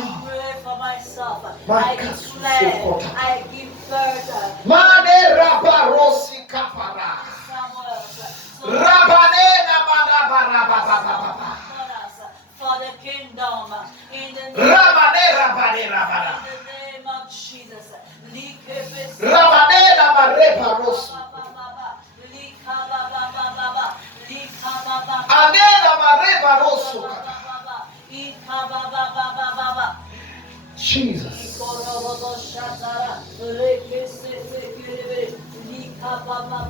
pray for myself. I declare, I give birth. Mane rabarosi kapara. Rabanena barabarababa. For the kingdom. In the name of Jesus. Rabanena marebarosi. Anena marebarosu. Jesus.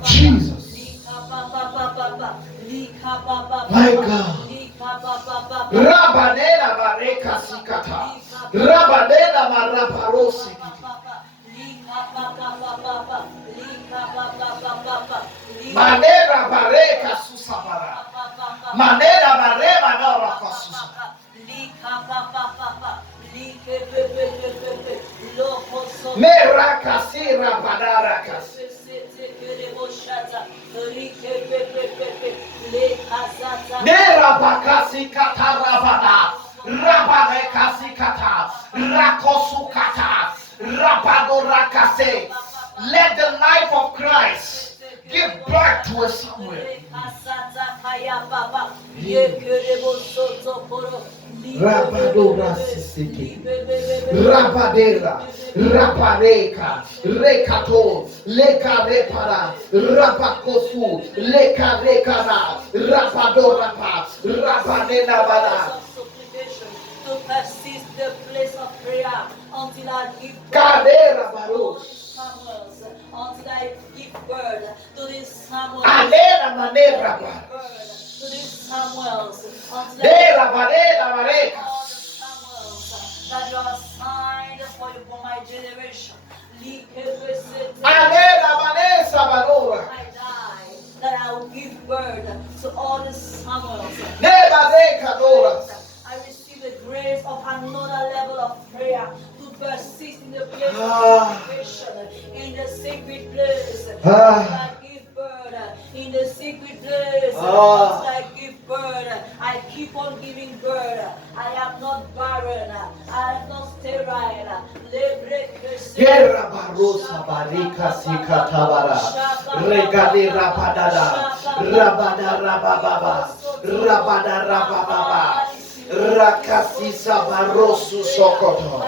Jesus. My God. Rabanena mareka sikata. Rabanena maraparosi. Manera bareka susabara. Manera barema nora kasusa. Meraka sira badarakas. Nera bakasi kata rabada. Rabane kasi kata. Rakosu kata. Rabado rakase. Let the life of Christ give birth to a Samuel. Rabadora sisiti. Rabadera. Rapareka. Rekato. Leka repara. Rapakosu. Leka rekara. Rabadorapa. Rabanena bada. To persist the place of prayer until I give birth. Until I give birth to this Samuel. To this Samuels. Until that you are assigned for my generation. I die that I will give birth to all the Samuels. I receive the grace of another level of prayer to persist in the place of meditation, in the secret place. I give birth in the secret place. I give birth. I keep on giving birth. I am not barren. I am not sterile. Guerra barosa barika sikatabara. Regade rapadada. Rabada rabababa. Rabada rabababa. Rakasisa barosu sokoto.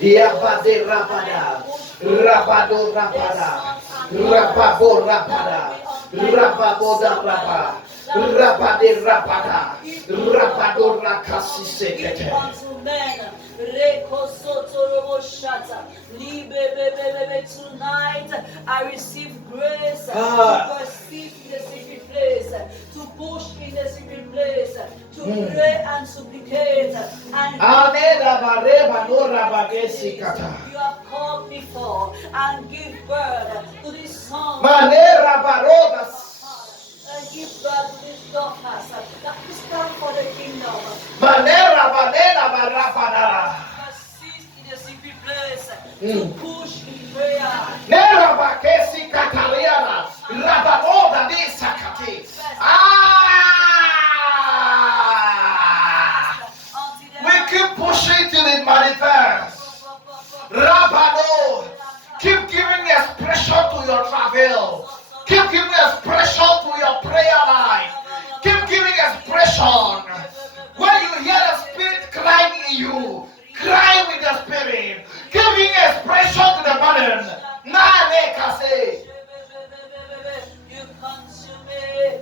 Yabade rabada. Rabado rapada. Rababo rapada. Rababoda raba. Rabade rapada. Rabado rakasi sekete. Tonight I receive grace to persist in the secret place, to push in the secret place, to pray and supplicate. And you have called me for and give birth to this song. And give birth to this daughters that we stand for the kingdom. Persist in the secret place to push in prayer. We keep pushing till it manifests. Rabado, keep giving expression to your travel. Keep giving expression to your prayer life. Keep giving expression. When you hear the Spirit crying in you, cry with the Spirit. Giving expression to the burden.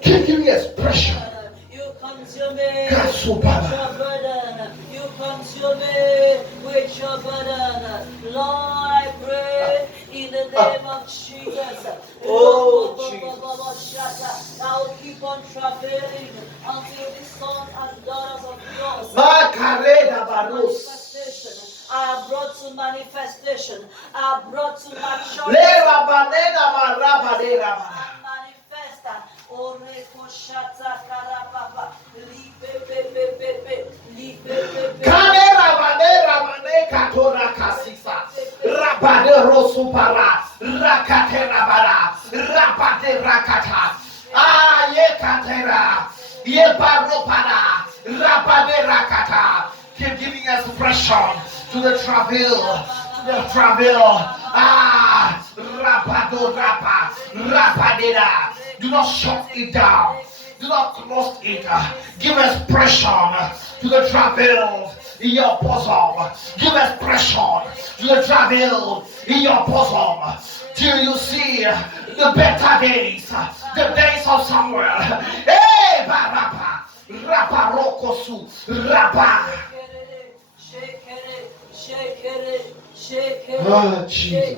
Keep giving expression. You consume me with your burden. You consume me with your burden. Lord, I pray in the name of Jesus. Oh, Jesus. I will keep on traveling until the sons and daughters of yours. I have brought to manifestation. I have brought to maturity. Keep giving expression to the travail. Rapado rapa, rapadeda. Do not shut it down. Do not close it. Give expression to the travail in your bosom. Give expression to the travail in your bosom till you see the better days, the days of Samuel. Hey, barapa, rapa rokosu, rapa. Ah, Jesus.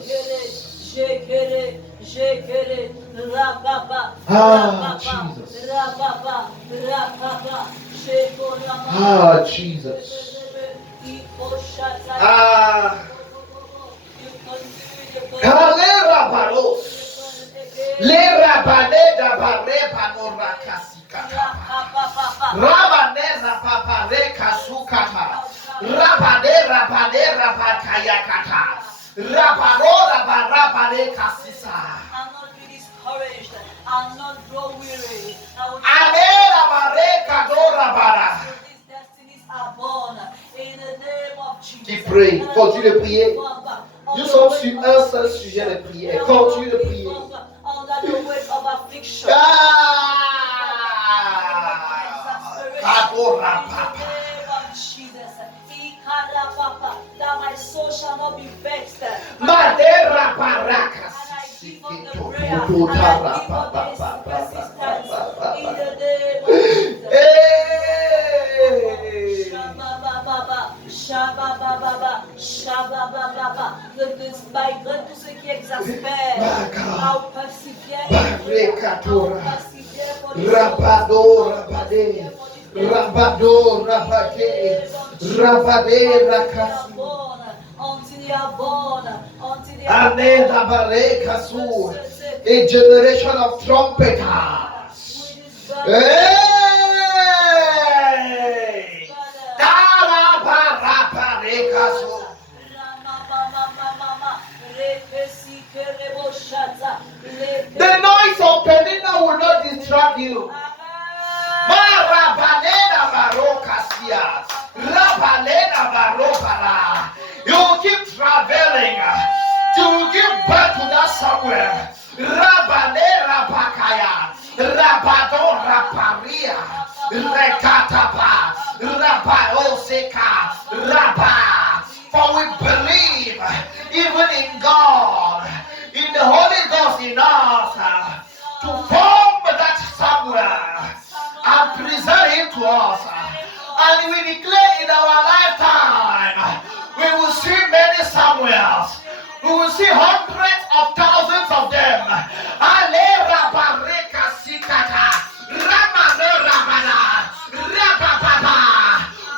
Ah, Jesus. Ah, Jesus. Ah. Kalera baros. Lera baleda bareba no rakasikata. Rabanera papareka sukata. Rabadera badera bakayakata. Rabarora barabareka sisa. I'm not be discouraged. I'm not grow weary. Alera bareka dora bara. These destinies are born in the name of Jesus. Qui prie, continue de prier. Nous sommes sur un seul sujet de prière. Continue de prier. Under the weight of affliction. Adora papa. That my soul shall not be vexed. Madera baraka. And I give up the prayer. And I give up the persistence. In the name of Jesus. Shabba. Malgré tout ce qui exaspère, I'll persevere. Rabado, rabade. Rabado, rabade. Rabade, rakasi. Until they are born. Aneda barekasu. A generation of trumpeters. Hey! Darabarakasu. The noise of Penina will not distract you. Marabalena barokasia. Rabalena barokara. You will keep traveling to give birth to that somewhere. Rabalena bakaya. Rabado raparia. Rekatapa. Rabaoseka. Rabba. For we believe even in God, in the Holy Ghost in us, to form that somewhere and present him to us. And we declare in our lifetime, we will see many Samuels. We will see hundreds of thousands of them.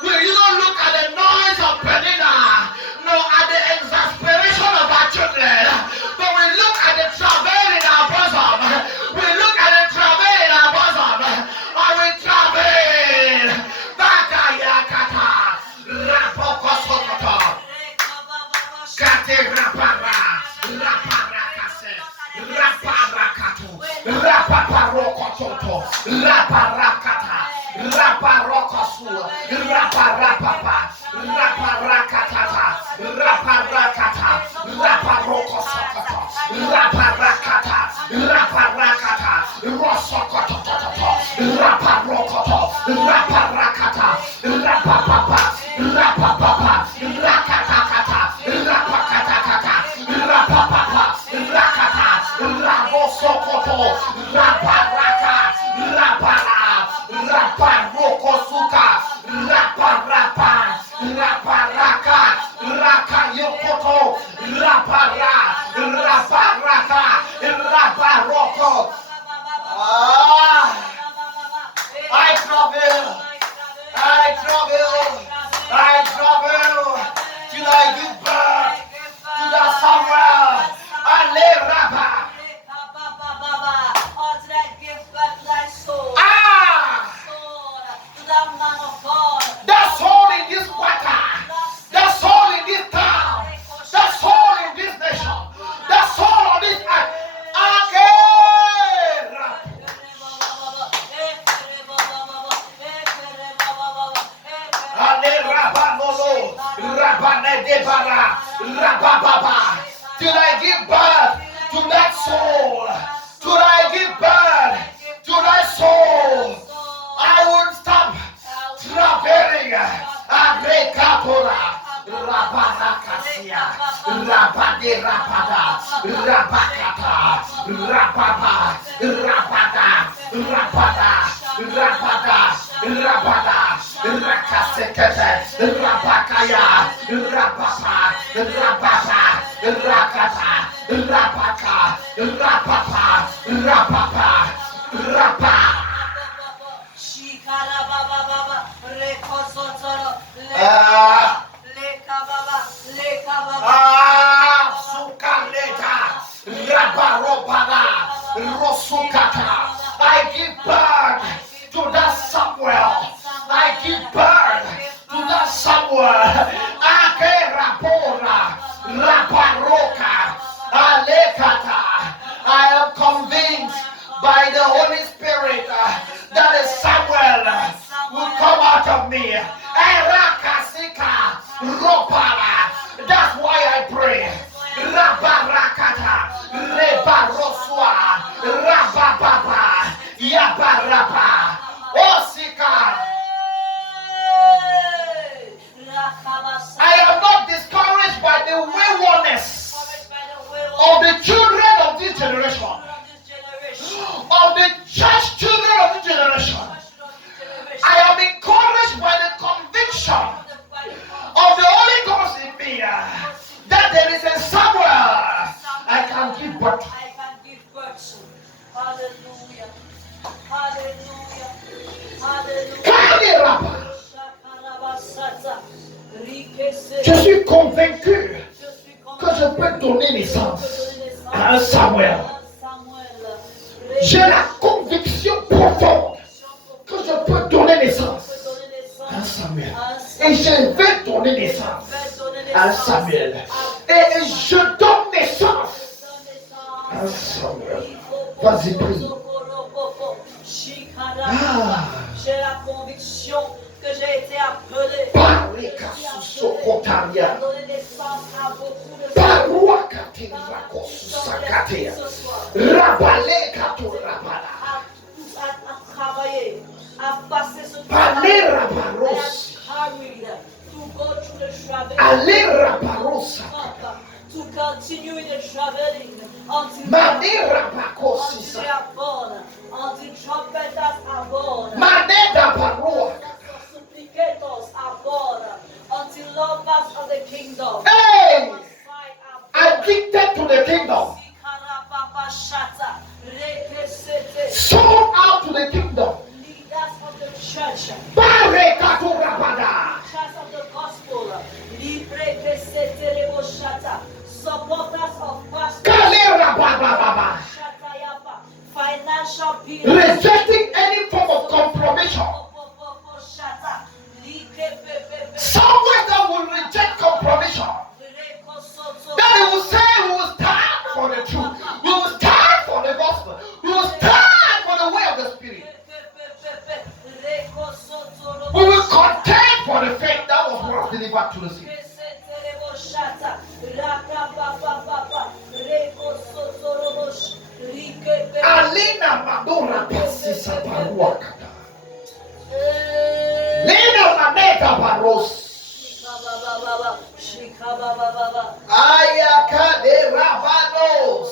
Will you not look at the noise of Penina, nor at the exasperation of our children, but we look at the travail in our bosom. We look at the travail in our bosom. And we travail. Bakayakata. Rapokosokoto. Kate rapara. Raparakase. Raparakato. Rapaparokototo. Raparakata. Raparokosu. Raparapapa. Raparakatata. Raparakata. Raparokosokoto. Raparakata. Raparakata. Rosokotototo. Raparokoto. Raparakata. Rapapapa. Rapapapa. Rakatakata. Rapakatakata. Rapapapa. Rakata. Rabosokoto. Raparaka. Rapara. Raparokosuka. Raparapa. Raparaka. Rakayokoto. Rapara. Raparaka. Raparoko. I travel. Rabane debara. Rabababa. Till I give birth to that soul. Till I give birth to that soul. I won't stop traveling. Abrekapora. Rabarakasia. Rabade rabada. Rabakata. Rababa. Rabada. Rabada. Rabada. Rabada. Rakasekete. Rabakaya. Rababa. Rababa. Rakata. Rabaka. Rababa. Rababa. Rabba. Shikara baba baba, rekozotoro, Ah. leka baba, Sukaleta, Rabarobana, Rosukata. I give birth to that Samuel. I give birth to that Samuel. Akerapora, Rabaroka, Alekata. I am convinced by the Holy Spirit that a Samuel will come out of me. Erakasika, Ropara. That's why I pray. Rabarakata, Rebaroswa, Rabababa, Yabaraba, Osika. I am not discouraged by the waywardness of the children of this generation, of the church children of this generation. I am encouraged by the conviction of the Holy Ghost in me that there is a somewhere I can give birth. Hallelujah. Hallelujah. Hallelujah. Je suis convaincu que je peux donner naissance à un Samuel. J'ai la conviction profonde que je peux donner naissance à un Samuel. Et je vais donner naissance à un Samuel. Et je donne naissance à un Samuel. Vas-y, prie. J'ai la conviction que j'ai été appelé. Donner naissance à beaucoup de à travailler, à passer ce temps, to go through the travel, to continue the traveling until they are born, until trumpeters are born, supplicators are born, until lovers of the kingdom. Hey! Addicted to the kingdom. Sold out to the kingdom. Leaders of the church. Teachers of the gospel. Supporters of pastors. Financial people. Rejecting any form of compromission. Someone that will reject compromission. That he will say we will stand for the truth. We will stand for the gospel. We will stand for the way of the Spirit. We will contend for the faith that was once delivered to the sea. Alina Madura Pasisa Paruakata. Lena Maneta Baros. Ayaka de Rabanos.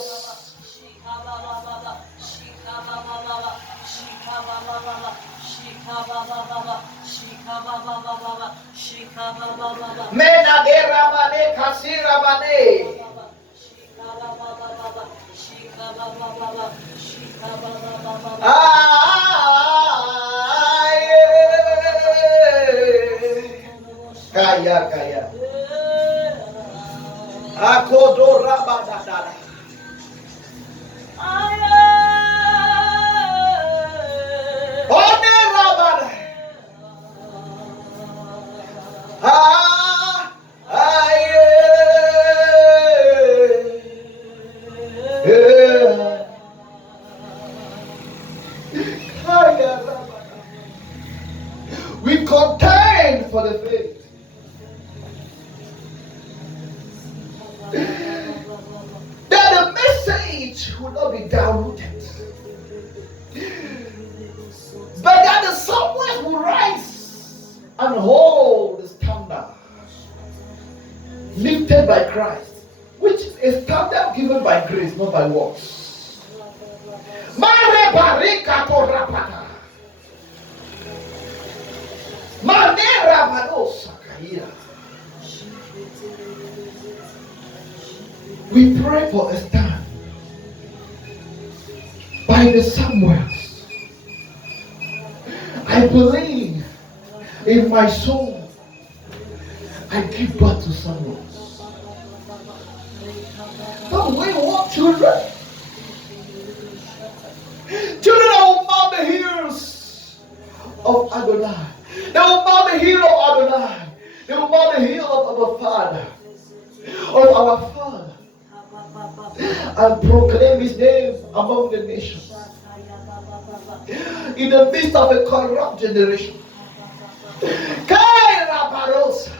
Mena de Ramane Kasira Mane. Kaya. Akodo Rabadadara. One Rabada. We contend for the faith. gifted by Christ, which is a standard given by grace, not by works. Mare barika to rapata. Manera barosa kaira. We pray for a stand by the Samuels. I believe in my soul. I give birth to Samuels. But we want children. Children that will mount the hills of Adonai. They will mount the hill of Adonai. They will mount the hill of our Father. Of our Father. And proclaim his name among the nations. In the midst of a corrupt generation. Kaira Barosa.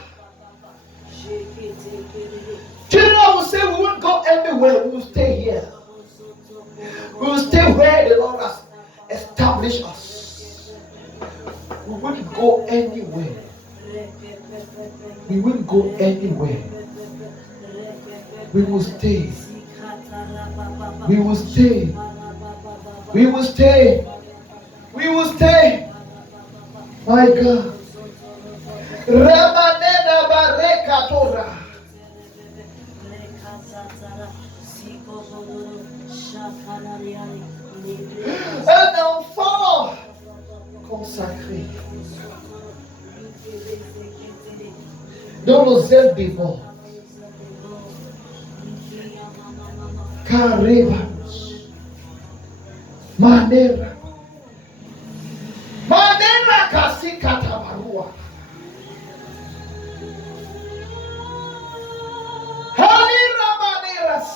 Children will say we won't go anywhere, we will stay here. We will stay where the Lord has established us. We won't go anywhere. We won't go anywhere. We will stay. We will stay. We will stay. We will stay. My God. Ramanena bareka tora. Un enfant consacré dans nos ailes dévotes. Caribas. Manera kasi katabarua. Halira maneras.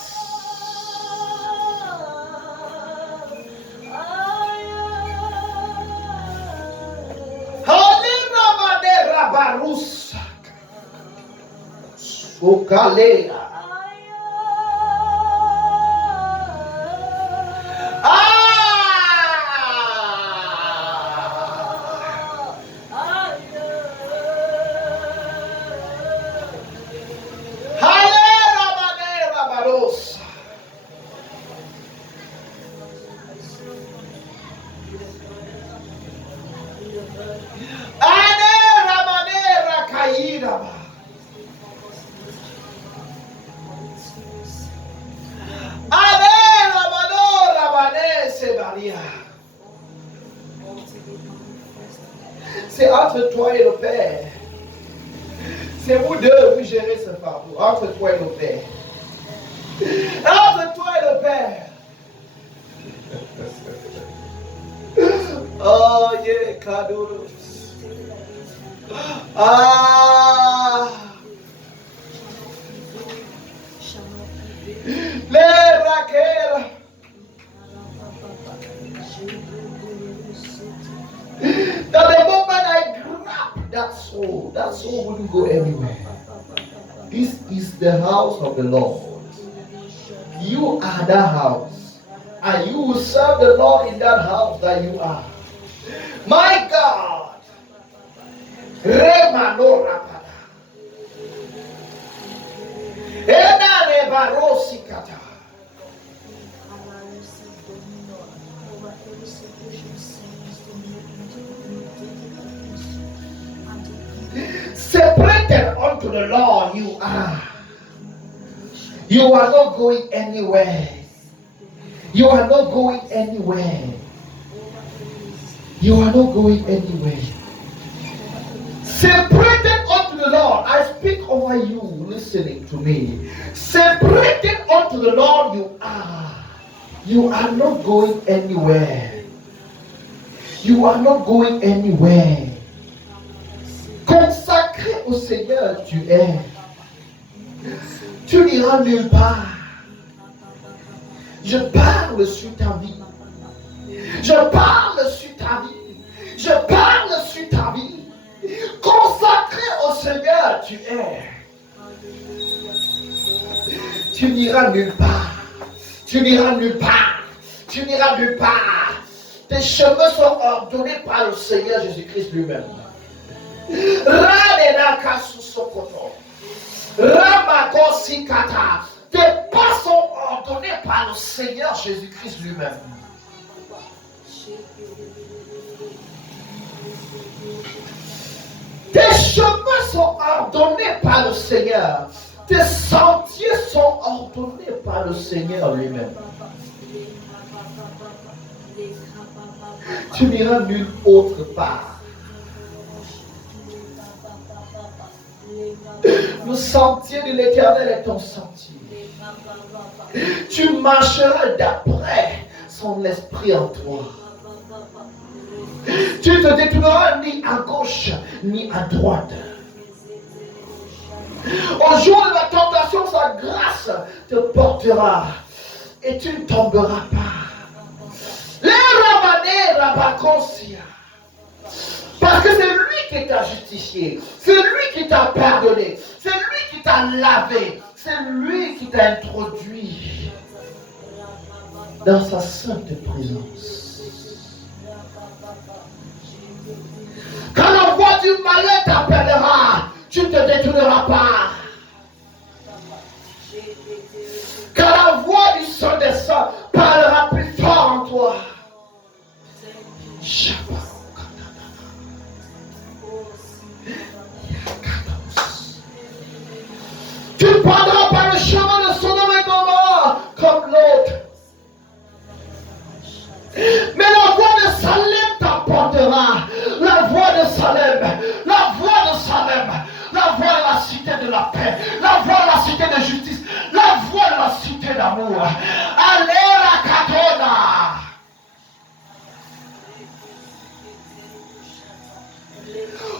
Halira manera barusa. Sokalea. C'est entre toi et le Père. C'est vous deux, vous gérez ce fardeau. Entre toi et le Père. Entre toi et le Père. Oh, yeah, cadeau. Ah. Les raquettes. That the moment I grab that soul wouldn't go anywhere. This is the house of the Lord. You are that house. And you will serve the Lord in that house that you are. My God. Remano rapada. Ena rebarosi kata. Separated unto the Lord you are. You are not going anywhere. You are not going anywhere. You are not going anywhere. Separated unto the Lord. I speak over you listening to me. Separated unto the Lord you are. You are not going anywhere. You are not going anywhere. Consacré au Seigneur tu es. Tu n'iras nulle part. Je parle sur ta vie. Je parle sur ta vie. Je parle sur ta vie. Consacré au Seigneur tu es. Tu n'iras nulle part. Tu n'iras nulle part. Tu n'iras nulle part. Tes chemins sont ordonnés par le Seigneur Jésus-Christ lui-même. Radena kasu sokoto. Rama Tes pas sont ordonnés par le Seigneur Jésus-Christ lui-même. Tes chemins sont ordonnés par le Seigneur. Tes sentiers sont ordonnés par le Seigneur lui-même. Tu n'iras nulle autre part. Le sentier de l'Éternel est ton sentier. Tu marcheras d'après son esprit en toi. Tu ne te détourneras ni à gauche ni à droite. Au jour de la tentation, sa grâce te portera et tu ne tomberas pas. Les rabanés, rabaconsia. Parce que c'est lui qui t'a justifié, c'est lui qui t'a pardonné, c'est lui qui t'a lavé, c'est lui qui t'a introduit dans sa sainte présence. Quand la voix du malin t'appellera, tu ne te détourneras pas. Quand la voix du sang des sangs parlera plus fort en toi. Tu ne prendras pas le chemin de Sodome et Gomorrhe comme l'autre. Mais la voix de Salem t'apportera. La voix de Salem. La voix de Salem. La voix de la cité de la paix. La voix de la cité de justice. La voix de la cité d'amour. Alera Katona.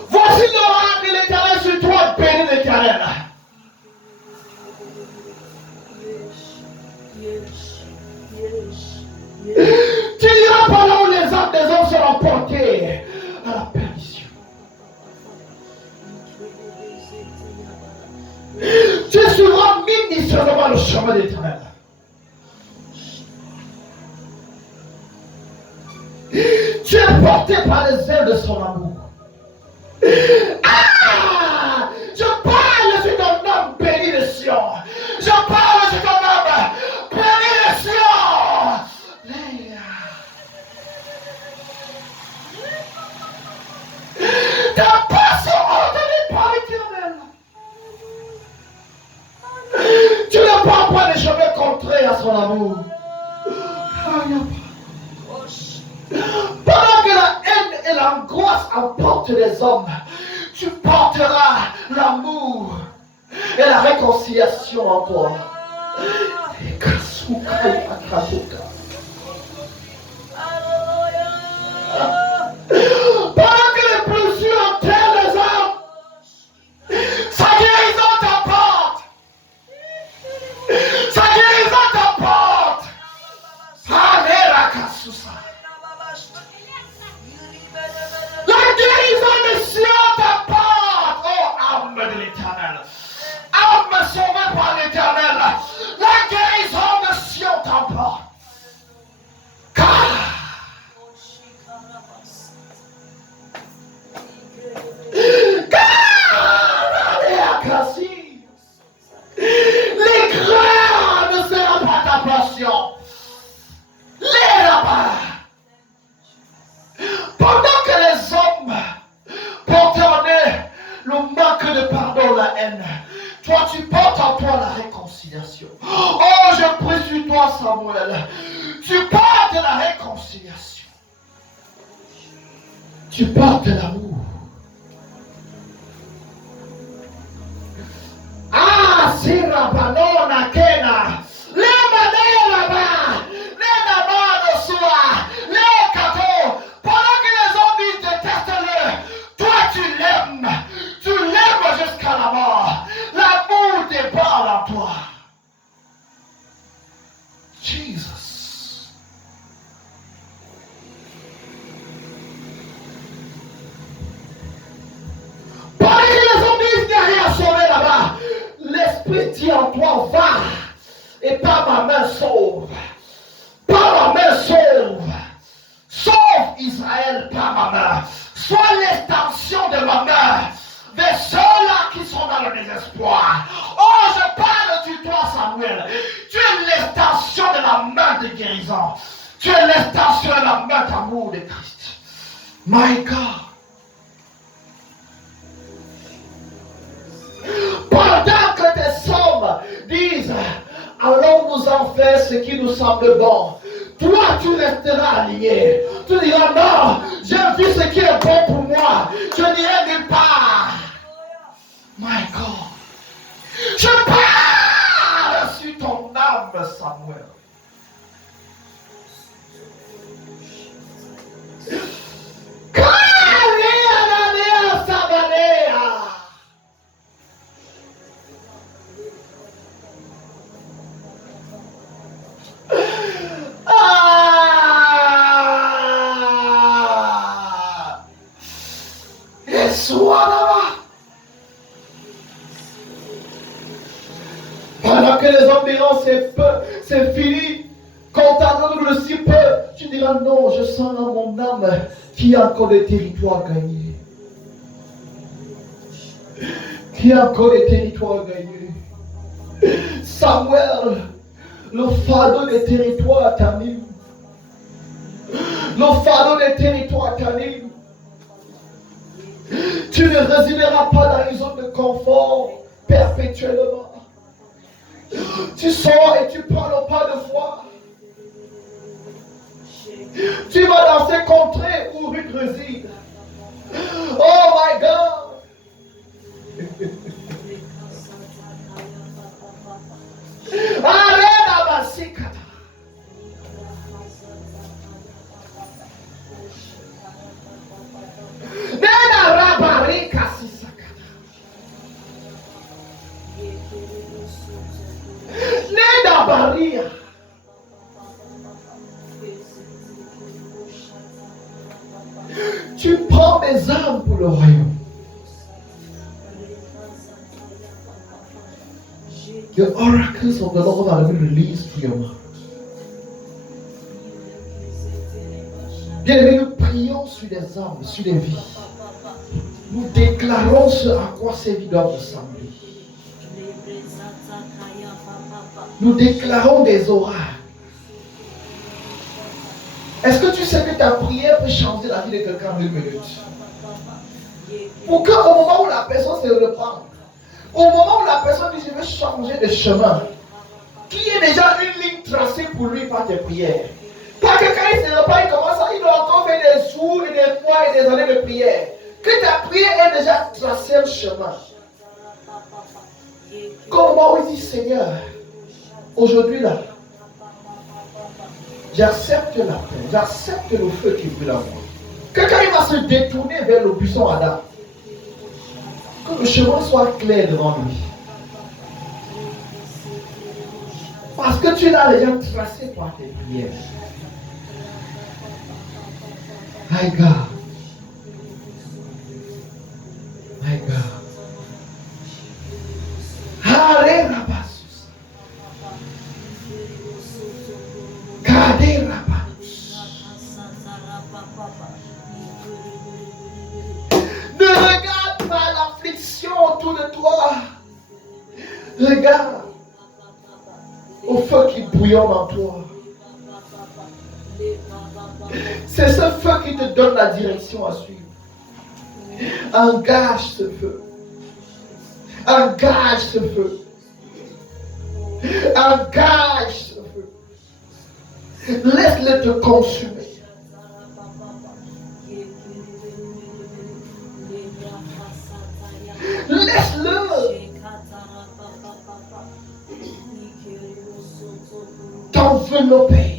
Voici l'oracle de l'Éternel sur toi, béni l'Éternel. Tu iras par là où les âmes des hommes seront portées à la perdition. Tu suivras minutieusement le chemin de l'Éternel. Tu es porté par les ailes de son amour. Ah! Je parle sur ton homme béni de Sion. Je parle sur ton homme béni de Sion. Ta passe ordonnée par l'Éternel. Tu ne pars pas les chemins contraires à son amour. Pendant que la haine et l'angoisse emportent les hommes, tu porteras l'amour et la réconciliation en toi. Pendant que les blessures enterrent les hommes, sa guérison t'apporte. Sa guérison t'apporte. La guérison de Sion t'apporte, oh âme de l'Éternel, âme sauvée par l'Éternel, la guérison de Sion t'apporte. Car les grands ne seront pas ta portion. Les là-bas. Pendant que les hommes portent en eux le manque de pardon, la haine, toi tu portes en toi la réconciliation. Oh, je prie sur toi, Samuel. Tu portes la réconciliation. Tu portes l'amour. Ah, si Rabanona Kena. Les manères là-bas. Les namas de soi. Les cadeaux. Pendant que les hommes disent déteste-le, toi tu l'aimes. Tu l'aimes jusqu'à la mort. L'amour déborde en toi. Jesus. Pendant que les hommes disent derrière sauver là-bas, l'Esprit dit en toi, va. Et par ma main sauve. Par ma main sauve. Sauve Israël par ma main. Sois l'extension de ma main vers ceux-là qui sont dans le désespoir. Oh, je parle toi, Samuel. Tu es l'extension de la main de guérison. Tu es l'extension de la main d'amour de Christ. My God. Pendant que tes hommes disent, allons nous en faire ce qui nous semble bon, toi tu resteras aligné. Tu diras non, j'ai vu ce qui est bon pour moi. Je n'irai nulle part. My God. Je parle sur ton âme, Samuel. Pendant que les hommes diront c'est fini, contente-nous de si peu, tu diras non, je sens dans mon âme qu'il y a encore des territoires gagnés. Qu'il y a encore des territoires gagnés. Samuel, le fardeau des territoires t'anime. Le fardeau des territoires t'anime. Tu ne résideras pas dans une zone de confort perpétuellement. Tu sors et tu prends le pas de foi. Tu vas dans ces contrées où Ruth réside. Oh my God. Arena Basikata. Nena Rabarika Sisakata. Nena Baria. Tu prends mes âmes pour le royaume. The oracles of the Lord are being released to your mouth. Bien-aimés, nous prions sur des âmes, sur des vies. Nous déclarons ce à quoi ces vies doivent ressembler. Nous déclarons des oracles. Est-ce que tu sais que ta prière peut changer la vie de quelqu'un en 2 minutes? Pour qu'au moment où la personne se reprend, au moment où la personne dit je veux changer de chemin, qu'il y ait déjà une ligne tracée pour lui par tes prières. Pas que quand il se reprend, il commence à, il doit encore faire des jours et des mois et des années de prière. Que ta prière ait déjà tracé le chemin. Qu'au moment où il dit Seigneur, aujourd'hui là, j'accepte la paix, j'accepte le feu qui brûle en moi. Que quand il va se détourner vers le buisson Adam, que le chemin soit clair devant lui. Parce que tu l'as déjà tracé par tes prières. My God. My God. Hare Rabasus. Kade Rabasus. Ne regarde pas l'affliction autour de toi. Regarde au feu qui bouillonne en toi. C'est ce feu qui te donne la direction à suivre. Engage ce feu. Engage ce feu. Engage ce feu. Laisse-le te consumer. Laisse-le t'envelopper.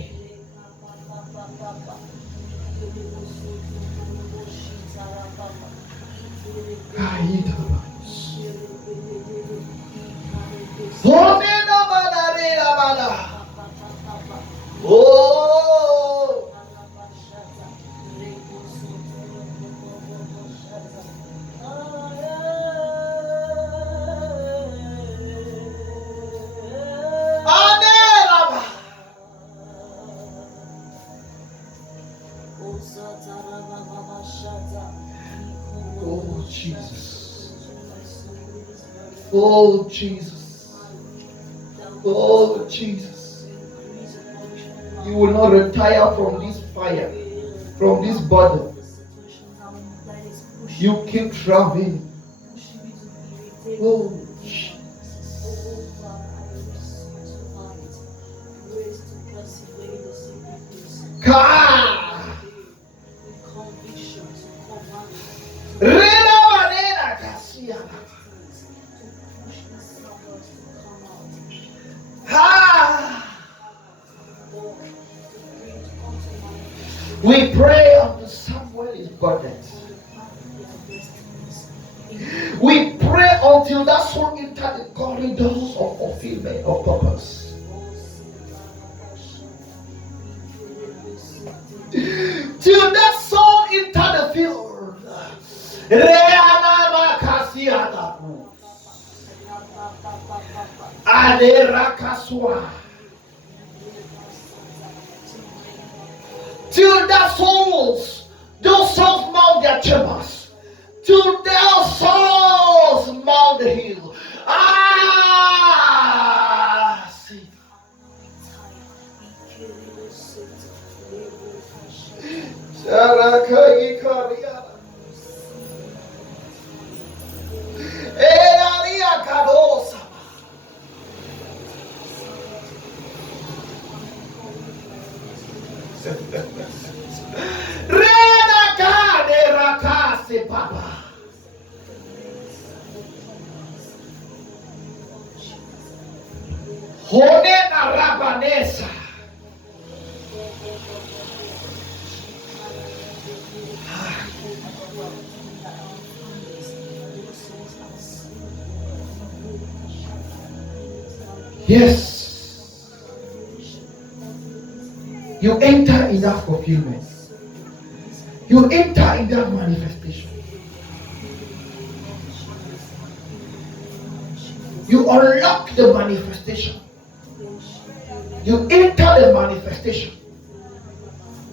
Oh! Oh, Jesus. Oh, Jesus. Oh, Jesus. You will not retire from this fire, from this burden. You keep traveling. Oh, we pray unto Samuel is burdened. We pray until that soul enter the corridors of fulfillment of purpose. Till that soul enter the field. Till that souls, those souls mount their chambers. Till their souls mount the hill. See. Papa. Honena Rabanesa. Yes. You enter in that fulfillment. You enter in that manifestation. You unlock the manifestation. You enter the manifestation.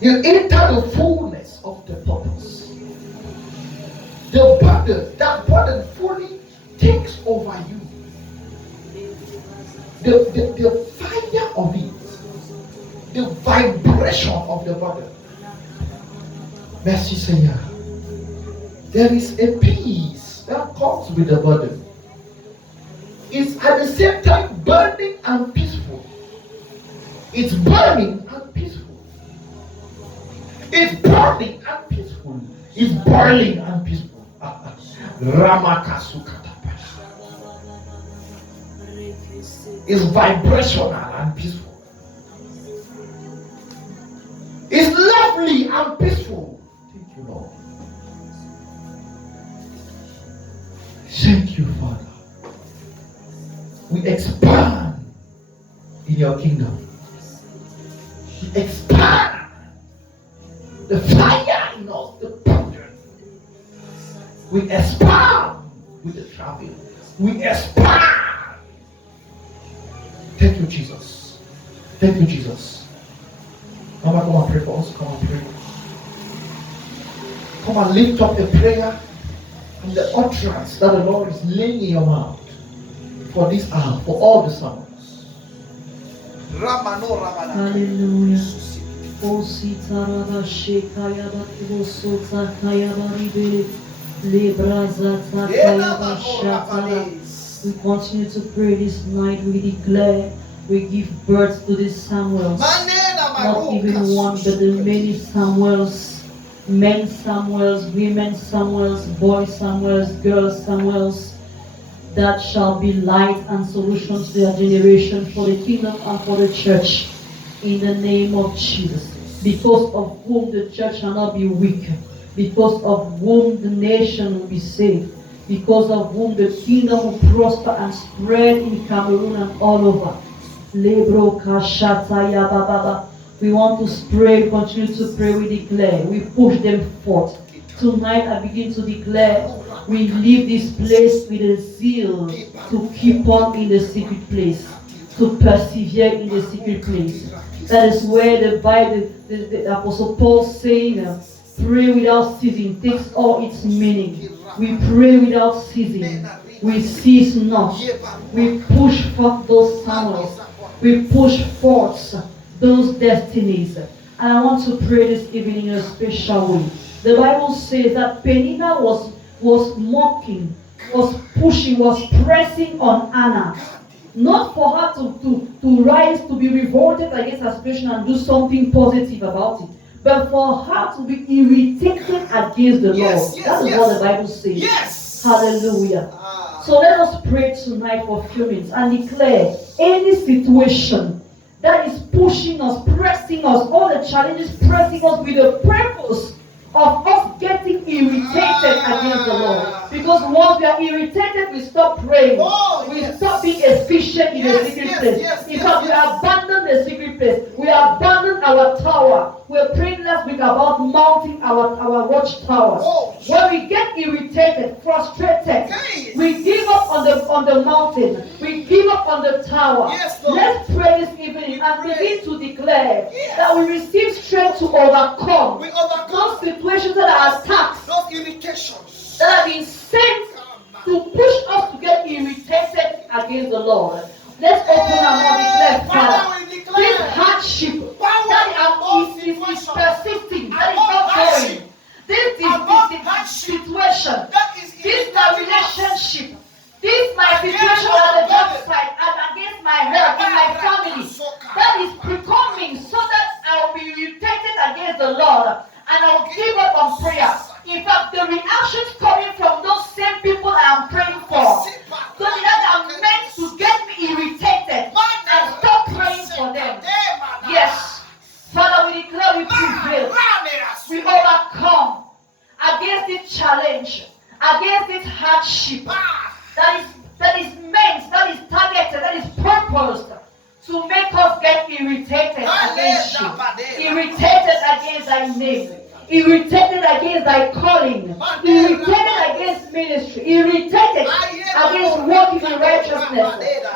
You enter the fullness of the purpose. The burden, that burden fully takes over you. The fire of it, the vibration of the burden. Merci Seigneur. There is a peace that comes with the burden. It's at the same time burning and peaceful. It's burning and peaceful. It's burning and peaceful. It's boiling and peaceful. It's vibrational and peaceful. It's lovely and peaceful. Thank you, Lord. Thank you, Father. We expand in your kingdom. We expand the fire in us, the burden. We expand with the travel. We expand. Thank you, Jesus. Thank you, Jesus. Mama, come and pray for us. Come and pray. Come and lift up a prayer and the utterance that the Lord is laying in your mouth for this hour, for all the sermons. Hallelujah. We continue to pray this night. We declare, we give birth to these Samuels. Not even one, but the many Samuels. Men Samuels, women Samuels, boys Samuels, girls Samuels, that shall be light and solutions to their generation for the kingdom and for the church. In the name of Jesus. Because of whom the church shall not be weak. Because of whom the nation will be saved. Because of whom the kingdom will prosper and spread in Cameroon and all over. Lebro kashataya bababa. We want to pray, continue to pray, we declare, we push them forth. Tonight I begin to declare, we leave this place with a zeal to keep on in the secret place, to persevere in the secret place. That is where the Bible, the Apostle Paul saying, pray without ceasing, takes all its meaning. We pray without ceasing. We cease not. We push forth those Samuels. we push forth those destinies. And I want to pray this evening in a special way. The Bible says that Penina was mocking, was pushing, was pressing on Anna. Not for her to rise, to be revolted against her situation and do something positive about it, but for her to be irritated against the Lord. That is what the Bible says. Yes. Hallelujah. So let us pray tonight for a few minutes and declare any situation that is pushing us, pressing us, all the challenges pressing us with the purpose of us getting irritated against the Lord. Because once we are irritated, we stop praying. We stop being efficient in the secret place. In fact, we abandon the secret place. We abandon our tower. We were praying last week about mounting our watchtowers. When we get irritated, frustrated, we give up on the mountain. We give up on the tower. Let's pray this evening and begin to declare that we receive strength to overcome those situations that are attacks, those irritations that have been sent to push us to get irritated against the Lord. Let's open our mouth and declare, Father, this hardship that is persisting, that is not going, this situation, this my relationship, this my situation at the job site and against my health in my family, that is becoming so that I will be irritated against the Lord and I will give up on prayer. In fact, the reactions coming from those same people I am praying for, so that are meant to get me irritated and stop praying for them. Yes, Father, we declare we prevail. We overcome against this challenge, against this hardship that is meant, that is targeted, that is purposed to make us get irritated against you, irritated against thy name, irritated against thy calling, irritated against ministry, irritated against walking in righteousness,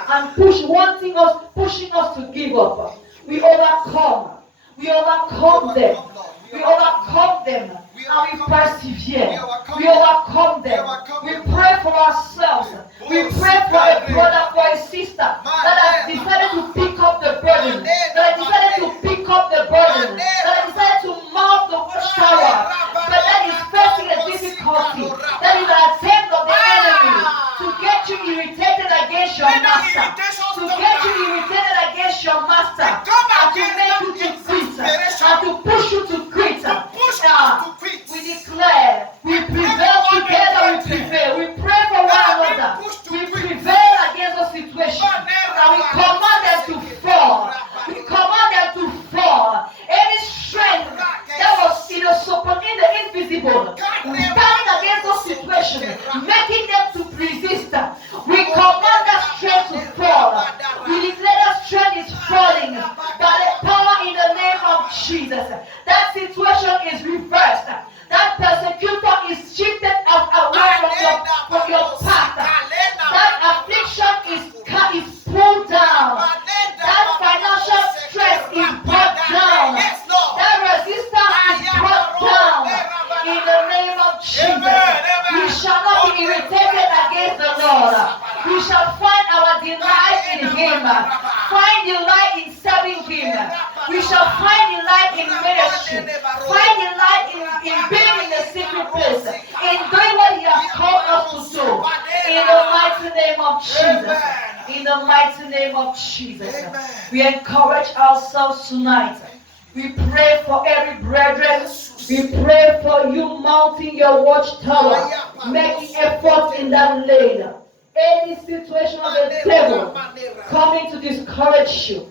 and pushing us to give up. We overcome them. We overcome them and we persevere. We overcome them. We pray for ourselves. We pray for a brother, for a sister that has decided to pick up the burden, that has decided to pick up the burden, that has decided to mount the watchtower, but that is facing a difficulty. That is an attempt of the enemy to get you irritated against your master, to get you irritated against your master, and to make you to quit, and to push you to quit. We declare, we prevail together, we prevail. We pray for one another. We prevail against the situation. And we command them to fall. We command them to fall. Any strength that was in the invisible, standing against those situations, making them to resist. We command that strength to fall. We declare that strength is falling by the power in the name of Jesus. That situation is reversed. That persecutor is shifted away from your path. That affliction is pulled down. That financial stress is brought down. That resistance is brought down. In the name of Jesus, we shall not be irritated against the Lord. We shall find our delight in Him. Find delight in serving Him. We shall find delight in ministry. Find delight in being in the secret place. In doing what He has called us to do. In the mighty name of Jesus. In the mighty name of Jesus. We encourage ourselves tonight. We pray for every brethren. We pray for you mounting your watchtower, making efforts in that lane. Any situation of the devil coming to discourage you.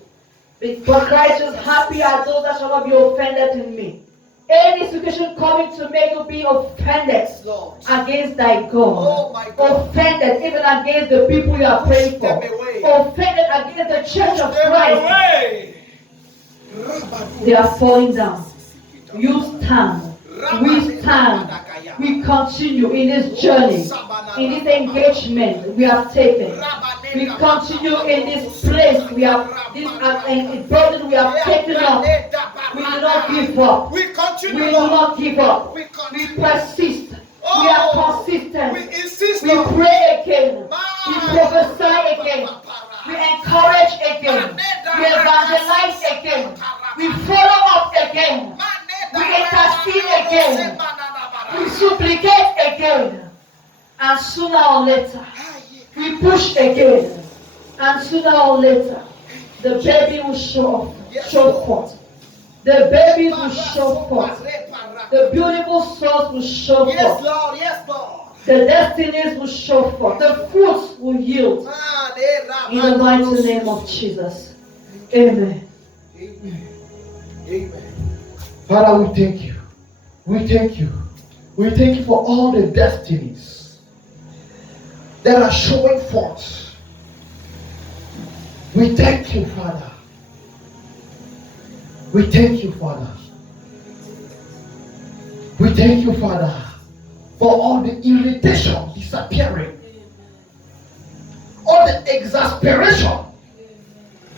For Christ is happy are those that shall not be offended in me. Any situation coming to make you be offended against thy God, offended even against the people you are praying for, offended against the church of Christ, they are falling down. You stand. We stand. We continue in this journey, in this engagement we have taken. We continue in this place we have, this burden we have taken up. We do not give up. We do not give up. We persist. We are consistent. We pray again. We prophesy again. We encourage again. or later, we push again, and sooner or later, the baby will show forth. The babies will show forth. The beautiful souls will show forth. Yes, Lord. Yes, Lord. The destinies will show forth. The fruits will yield. In the mighty name of Jesus. Amen. Amen. Amen. Father, we thank you. We thank you. We thank you for all the destinies that are showing forth. We thank you, Father. We thank you, Father. We thank you, Father, for all the irritation disappearing, all the exasperation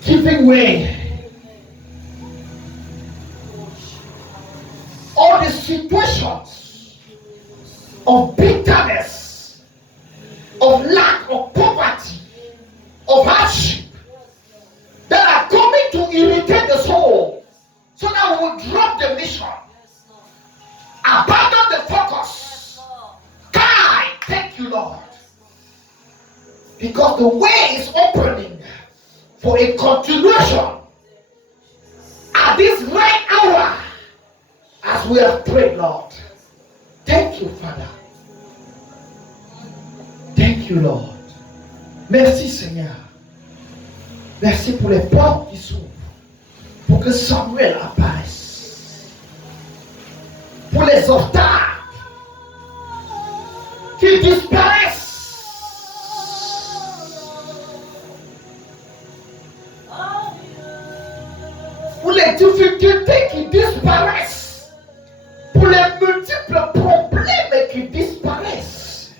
giving way, all the situations of bitterness, of lack, of poverty, of hardship that are coming to irritate the soul, so that we will drop the mission, abandon the focus. God, thank you, Lord, because the way is opening for a continuation at this right hour as we have prayed, Lord. Thank you, Father. Thank you, Lord. Merci, Seigneur. Merci pour les portes qui s'ouvrent, pour que Samuel apparaisse, pour les obstacles qui disparaissent, pour les difficultés qui disparaissent, pour les multiples problèmes qui disparaissent,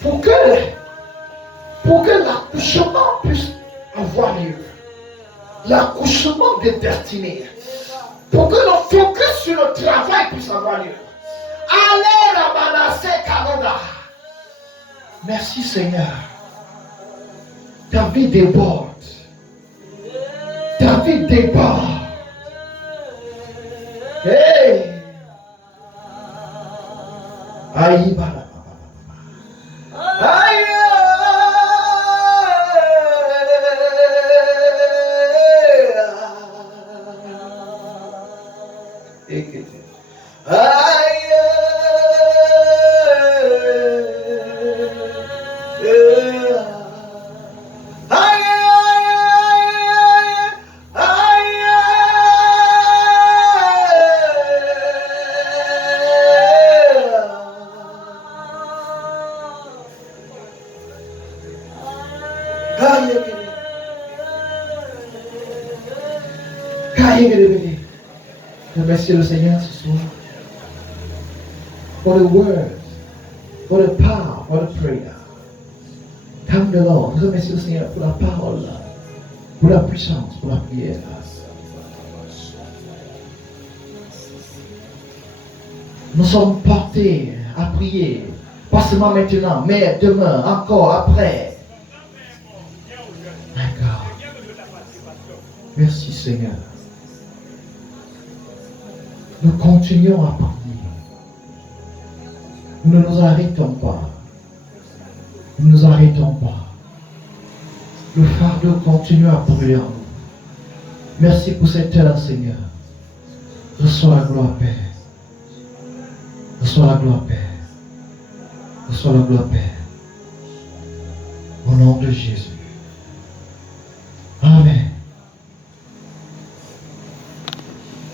pour que l'accouchement puisse avoir lieu, l'accouchement des destinées, pour que le focus sur le travail puisse avoir lieu. Allez, Ramanase Kanoda. Merci, Seigneur. Ta vie déborde. Ta vie déborde. Hey! Aïe, bala. Aïe! Remercie le Seigneur ce soir for the word, for the power, for the prayer. Thank the Lord. Remercie le Seigneur pour la parole, pour la puissance, pour la prière. Nous sommes portés à prier, pas seulement maintenant, mais demain, encore, après. D'accord. Merci Seigneur. Nous continuons à prier. Nous ne nous arrêtons pas. Nous ne nous arrêtons pas. Le fardeau continue à brûler en nous. Merci pour cette heure, Seigneur. Reçois la gloire, Père. Reçois la gloire, Père. Reçois la gloire, Père. Au nom de Jésus.